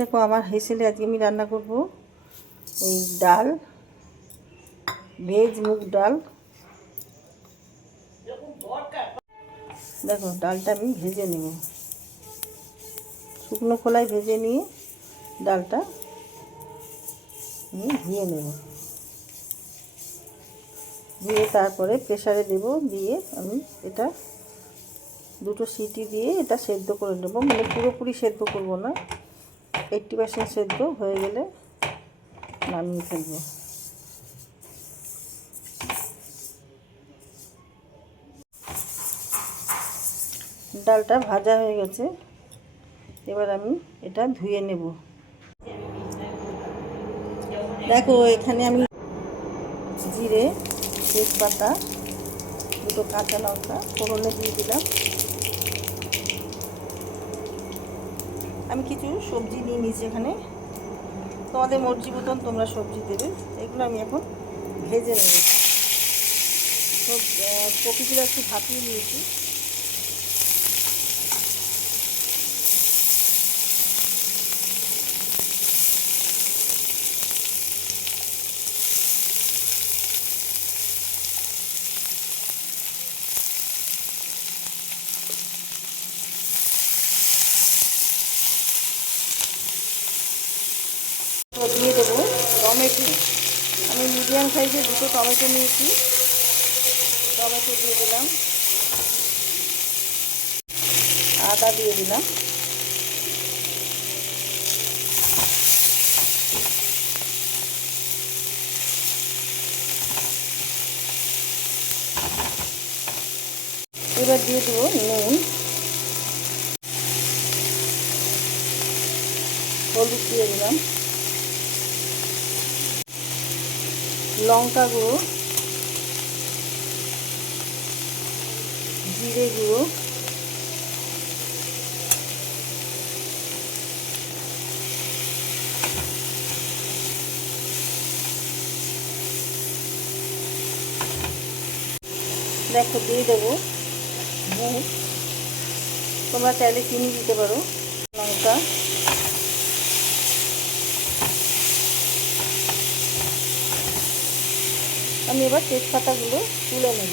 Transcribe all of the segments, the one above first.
দেখো আমার হেসেলে আজকে আমি রান্না করব এই ডাল, ভেজ মুগ ডাল। দেখো ডালটা আমি ভেজে নেব, শুকনো খোলায় ভেজে নিয়ে ডালটা আমি ধুয়ে নেব, ধুয়ে তারপরে প্রেসারে দেব, দিয়ে আমি এটা দুটো সিটি দিয়ে এটা সেদ্ধ করে নেব। মানে পুরোপুরি সেদ্ধ করব না, 80% সেদ্ধ হয়ে গেলে নামিয়ে ফেলব। ডালটা ভাজা হয়ে গেছে, এবার আমি এটা ধুয়ে নেব। দেখো এখানে আমি জিরে, তেজপাতা, দুটো কাঁচা লঙ্কা ফোড়নে দিয়ে দিলাম। আমি কিছু সবজি নিয়ে নিয়েছি এখানে, তোমাদের মর্জি মতন তোমরা সবজি দেবে। এগুলো আমি এখন ভেজে নেব। সব কপিগুলো একটু ভাপিয়ে নিয়েছি। দিয়ে দেবো টমেটো। আমি মিডিয়াম সাইজের দুটো টমেটো নিয়েছি, টমেটো দিয়ে দিলাম। আদা দিয়ে দিলাম। এবার দিয়ে দেবো নুন, হলুদ দিয়ে দিলাম, লঙ্কা গুঁড়ো, জিরে গুঁড়ো, দেখো দিয়ে দেবো গুড়, তোমরা চাইলে চিনি দিতে পারো, লঙ্কা, আমি এবার তেজপাতাগুলো তুলে নেব।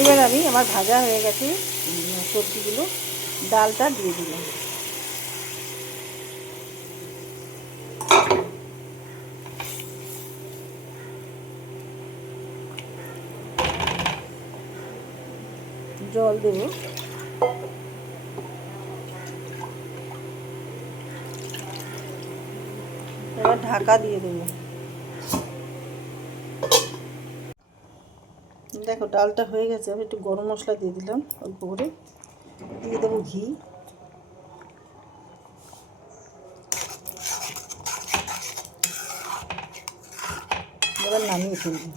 এবার আমি আমার ভাজা হয়ে গেছে সবজিগুলো, ডালটা দিয়ে দিলাম। জল দেব, এবার ঢাকা দিয়ে দেবো। দেখো ডালটা হয়ে গেছে, আমি একটু গরম মশলা দিয়ে দিলাম অল্প করে, দিয়ে দেবো ঘি, এবার নামিয়ে ফেলবো।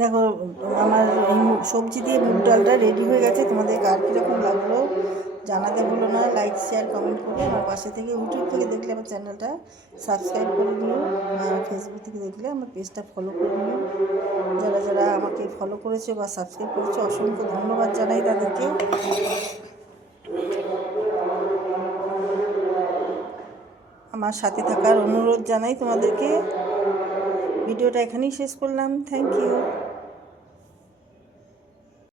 দেখো আমার সবজি দিয়ে মুগ ডালটা রেডি হয়ে গেছে। তোমাদের কার কীরকম লাগলো জানাতে ভুলো না, লাইক শেয়ার কমেন্ট করে আমার পাশে থেকে। ইউটিউব থেকে দেখলে আমার চ্যানেলটা সাবস্ক্রাইব করে নিও, আর ফেসবুক থেকে দেখলে আমার পেজটা ফলো করে নিও। যারা যারা আমাকে ফলো করেছে বা সাবস্ক্রাইব করেছে অসংখ্য ধন্যবাদ জানাই তাদেরকে। আমার সাথে থাকার অনুরোধ জানাই তোমাদেরকে। ভিডিওটা এখানেই শেষ করলাম। Thank you.